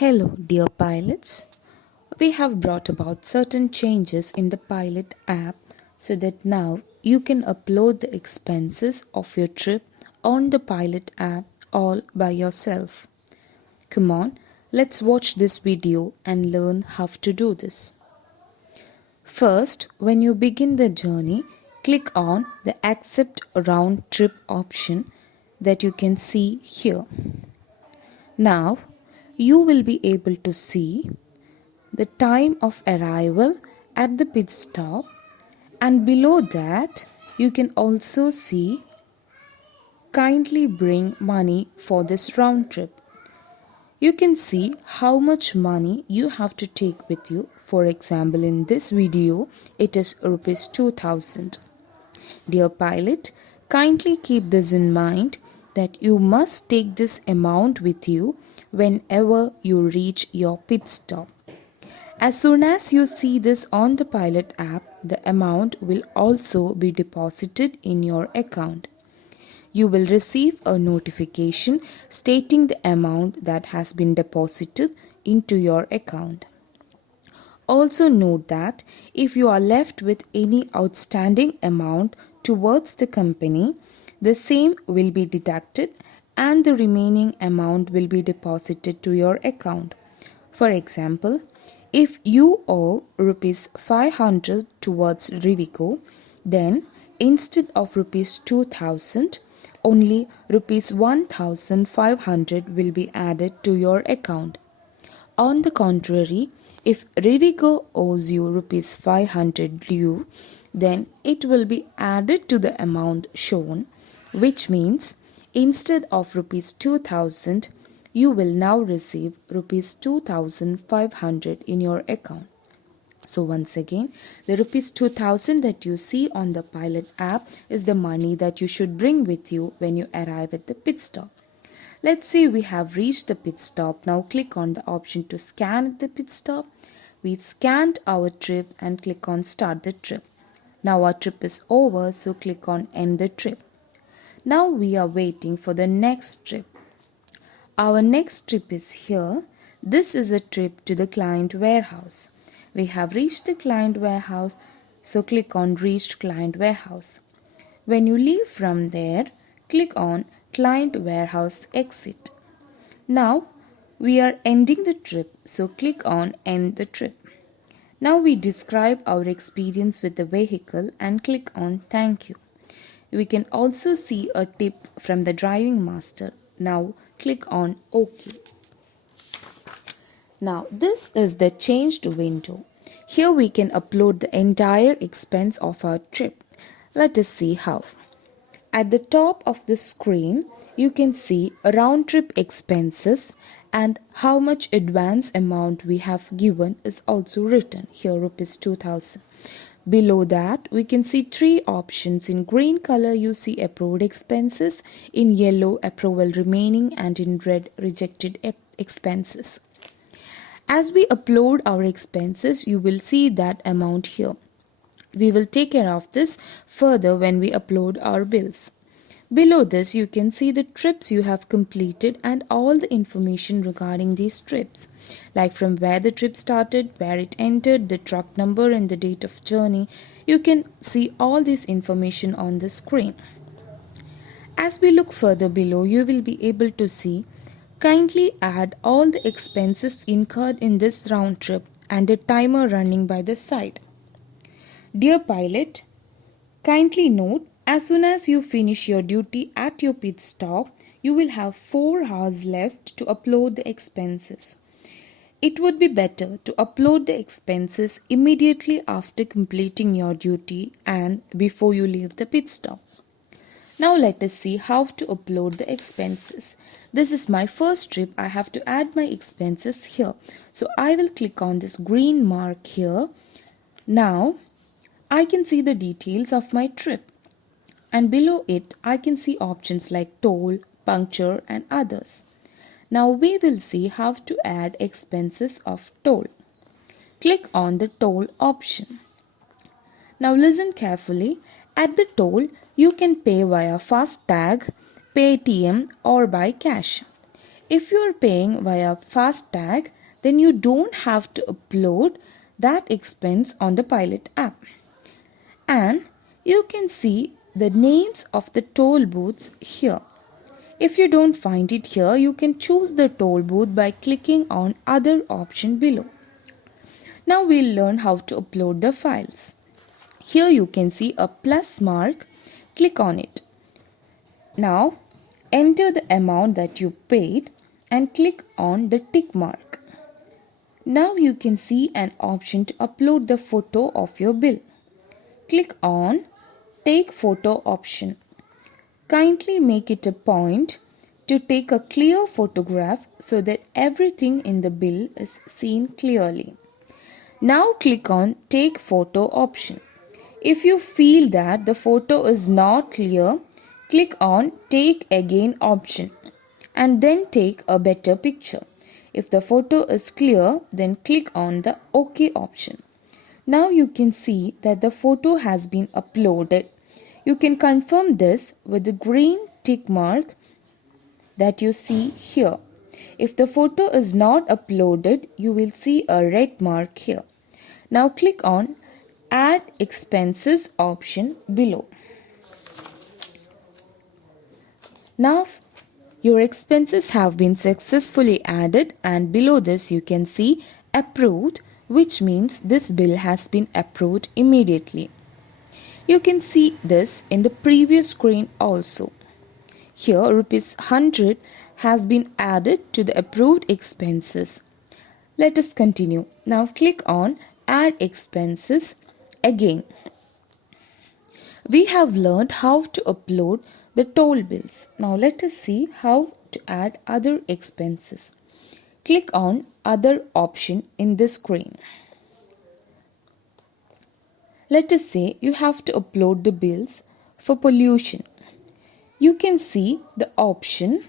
Hello, dear pilots. We have brought about certain changes in the pilot app so that now you can upload the expenses of your trip on the pilot app all by yourself. Come on, let's watch this video and learn how to do this. First, when you begin the journey, click on the Accept Round Trip option that you can see here. Now, you will be able to see the time of arrival at the pit stop, and below that you can also see kindly bring money for this round trip. You can see how much money you have to take with you. For example, in this video it is rupees 2000. Dear pilot, kindly keep this in mind that you must take this amount with you whenever you reach your pit stop. As soon as you see this on the pilot app, the amount will also be deposited in your account. You will receive a notification stating the amount that has been deposited into your account. Also note that if you are left with any outstanding amount towards the company, the same will be deducted and the remaining amount will be deposited to your account. For example, if you owe rupees 500 towards Rivigo, then instead of rupees 2000, only rupees 1500 will be added to your account. On the contrary, if Rivigo owes you rupees 500 due, then it will be added to the amount shown, which means instead of rupees 2000, you will now receive rupees 2500 in your account. So once again, the rupees 2000 that you see on the pilot app is the money that you should bring with you when you arrive at the pit stop. Let's say we have reached the pit stop. Now click on the option to scan at the pit stop. We scanned our trip and click on start the trip. Now our trip is over, so click on end the trip. Now we are waiting for the next trip. Our next trip is here. This is a trip to the client warehouse. We have reached the client warehouse, so click on reached client warehouse. When you leave from there, click on client warehouse exit. Now we are ending the trip, so click on end the trip. Now we describe our experience with the vehicle and click on thank you. We can also see a tip from the driving master. Now click on OK. Now this is the changed window. Here we can upload the entire expense of our trip. Let us see how. At the top of the screen, you can see round trip expenses and how much advance amount we have given is also written here, rupees 2000. Below that, we can see three options. In green color, you see approved expenses, in yellow, approval remaining, and in red, rejected expenses. As we upload our expenses, you will see that amount here. We will take care of this further when we upload our bills. Below this, you can see the trips you have completed and all the information regarding these trips, like from where the trip started, where it ended, the truck number and the date of journey. You can see all this information on the screen. As we look further below, you will be able to see kindly add all the expenses incurred in this round trip and a timer running by the side. Dear pilot, kindly note, as soon as you finish your duty at your pit stop, you will have 4 hours left to upload the expenses. It would be better to upload the expenses immediately after completing your duty and before you leave the pit stop. Now let us see how to upload the expenses. This is my first trip. I have to add my expenses here. So I will click on this green mark here. Now I can see the details of my trip. And below it, I can see options like toll, puncture and others. Now we will see how to add expenses of toll. Click on the toll option. Now listen carefully. At the toll, you can pay via FASTag, Paytm or by cash. If you are paying via FASTag, then you don't have to upload that expense on the Pilot app. And you can see the names of the toll booths here. If you don't find it here, you can choose the toll booth by clicking on other option below. Now we'll learn how to upload the files. Here you can see a plus mark. Click on it. Now enter the amount that you paid and click on the tick mark. Now you can see an option to upload the photo of your bill. Click on Take Photo option. Kindly make it a point to take a clear photograph so that everything in the bill is seen clearly. Now click on Take Photo option. If you feel that the photo is not clear, click on Take Again option and then take a better picture. If the photo is clear, then click on the OK option. Now you can see that the photo has been uploaded. You can confirm this with the green tick mark that you see here. If the photo is not uploaded, you will see a red mark here. Now click on Add Expenses option below. Now your expenses have been successfully added, and below this you can see Approved, which means this bill has been approved immediately. You can see this in the previous screen also. Here ₹100 has been added to the approved expenses. Let us continue. Now click on Add Expenses again. We have learned how to upload the toll bills. Now let us see how to add other expenses. Click on Other option in the screen. Let us say you have to upload the bills for pollution. You can see the option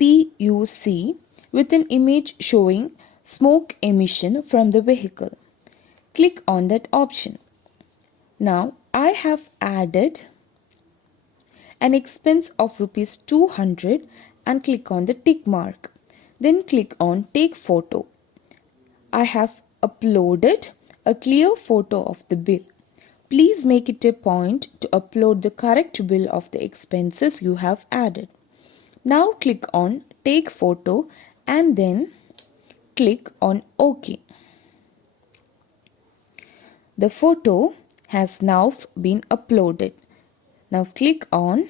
PUC with an image showing smoke emission from the vehicle. Click on that option. Now I have added an expense of ₹200 and click on the tick mark. Then click on Take Photo. I have uploaded a clear photo of the bill. Please make it a point to upload the correct bill of the expenses you have added. Now click on Take Photo and then click on OK. The photo has now been uploaded. Now click on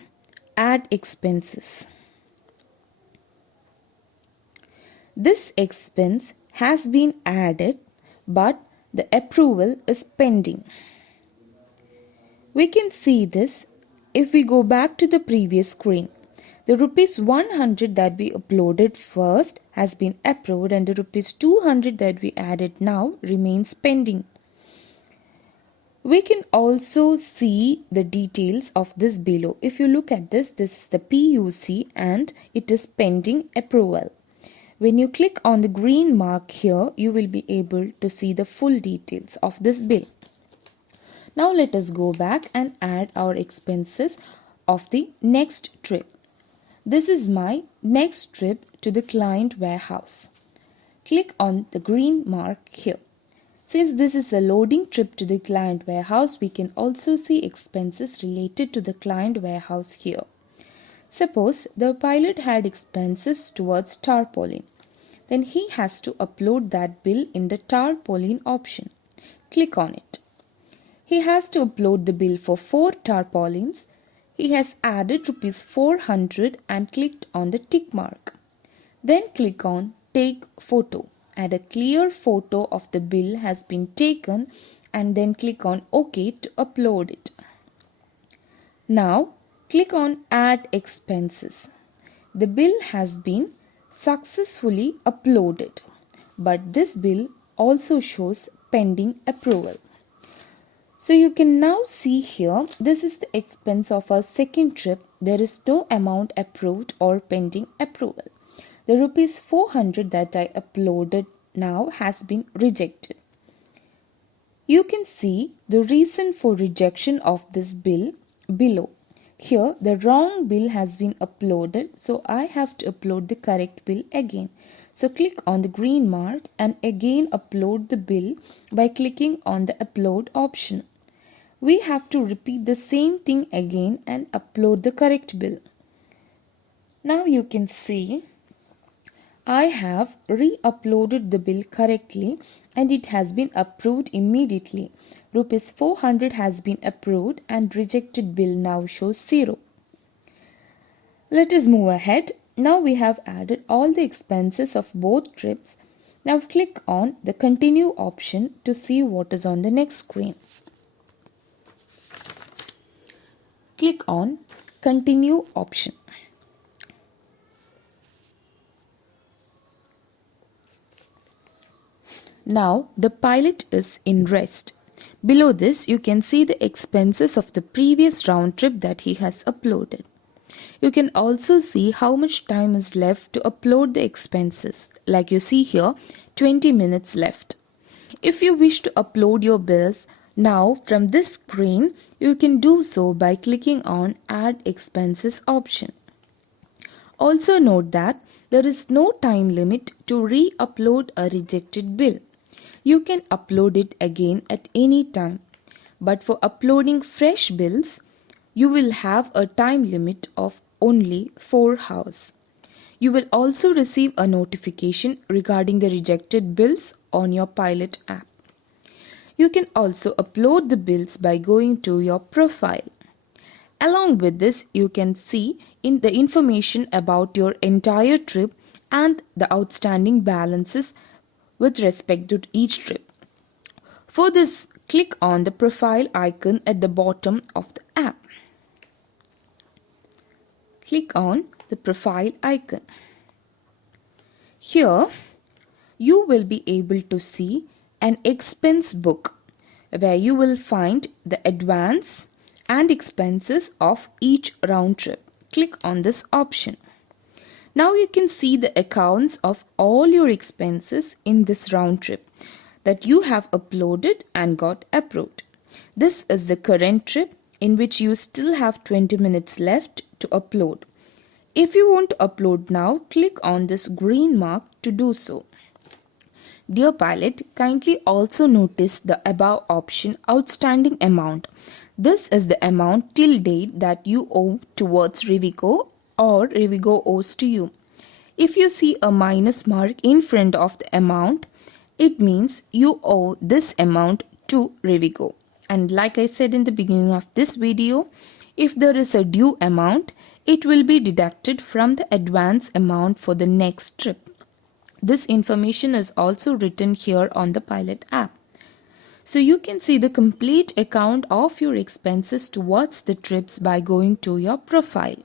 Add Expenses. This expense has been added, but the approval is pending. We can see this if we go back to the previous screen. The ₹100 that we uploaded first has been approved, and the ₹200 that we added now remains pending. We can also see the details of this below. If you look at this is the PUC and it is pending approval. When you click on the green mark here, you will be able to see the full details of this bill. Now let us go back and add our expenses of the next trip. This is my next trip to the client warehouse. Click on the green mark here. Since this is a loading trip to the client warehouse, we can also see expenses related to the client warehouse here. Suppose the pilot had expenses towards tarpaulin. Then he has to upload that bill in the tarpaulin option. Click on it. He has to upload the bill for 4 tarpaulins. He has added ₹400 and clicked on the tick mark. Then click on Take Photo. Add a clear photo of the bill has been taken and then click on OK to upload it. Now click on Add Expenses. The bill has been successfully uploaded, but this bill also shows pending approval. So you can now see here, this is the expense of our second trip. There is no amount approved or pending approval. The ₹400 that I uploaded now has been rejected. You can see the reason for rejection of this bill below. Here the wrong bill has been uploaded, so I have to upload the correct bill again. So click on the green mark and again upload the bill by clicking on the upload option. We have to repeat the same thing again and upload the correct bill. Now you can see I have re-uploaded the bill correctly and it has been approved immediately. Rupees 400 has been approved and rejected bill now shows 0. Let us move ahead. Now we have added all the expenses of both trips. Now click on the continue option to see what is on the next screen. Click on continue option. Now the pilot is in rest. Below this you can see the expenses of the previous round trip that he has uploaded. You can also see how much time is left to upload the expenses. Like you see here, 20 minutes left. If you wish to upload your bills now from this screen, you can do so by clicking on Add Expenses option. Also note that there is no time limit to re-upload a rejected bill. You can upload it again at any time. But for uploading fresh bills, you will have a time limit of only 4 hours. You will also receive a notification regarding the rejected bills on your Pilot app. You can also upload the bills by going to your profile. Along with this, you can see in the information about your entire trip and the outstanding balances with respect to each trip. For this, click on the profile icon at the bottom of the app. Click on the profile icon. Here, you will be able to see an expense book where you will find the advance and expenses of each round trip. Click on this option. Now you can see the accounts of all your expenses in this round trip that you have uploaded and got approved. This is the current trip in which you still have 20 minutes left to upload. If you want to upload now, click on this green mark to do so. Dear pilot, kindly also notice the above option outstanding amount. This is the amount till date that you owe towards Rivigo or Rivigo owes to you. If you see a minus mark in front of the amount, it means you owe this amount to Rivigo. And like I said in the beginning of this video, if there is a due amount, it will be deducted from the advance amount for the next trip. This information is also written here on the Pilot app. So you can see the complete account of your expenses towards the trips by going to your profile.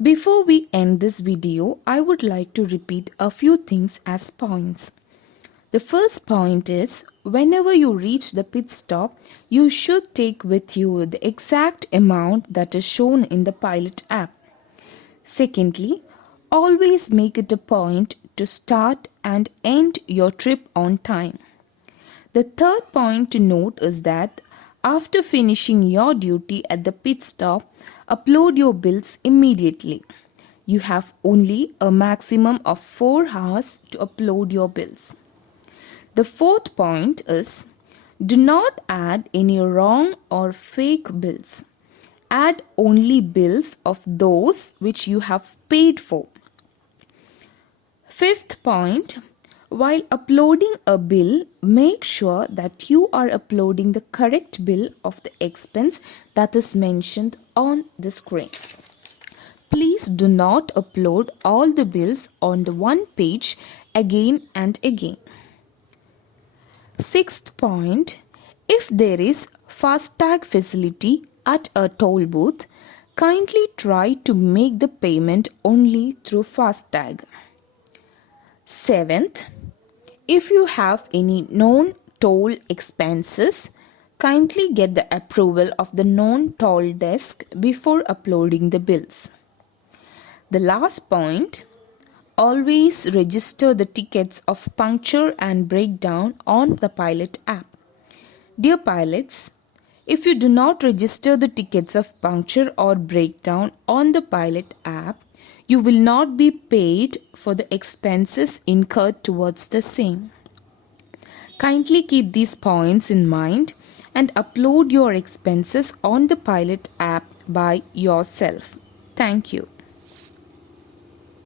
Before we end this video, I would like to repeat a few things as points. The first point is, whenever you reach the pit stop, you should take with you the exact amount that is shown in the Pilot app. Secondly, always make it a point to start and end your trip on time. The third point to note is that after finishing your duty at the pit stop, upload your bills immediately. You have only a maximum of 4 hours to upload your bills. The fourth point is, do not add any wrong or fake bills. Add only bills of those which you have paid for. Fifth point, while uploading a bill, make sure that you are uploading the correct bill of the expense that is mentioned on the screen. Please do not upload all the bills on the one page again and again. Sixth point, if there is FASTag facility at a toll booth, kindly try to make the payment only through FASTag. Seventh, if you have any known toll expenses, kindly get the approval of the known toll desk before uploading the bills. The last point, always register the tickets of puncture and breakdown on the Pilot app. Dear pilots, If you do not register the tickets of puncture or breakdown on the Pilot app, you will not be paid for the expenses incurred towards the same. Kindly keep these points in mind and upload your expenses on the Pilot app by yourself. Thank you.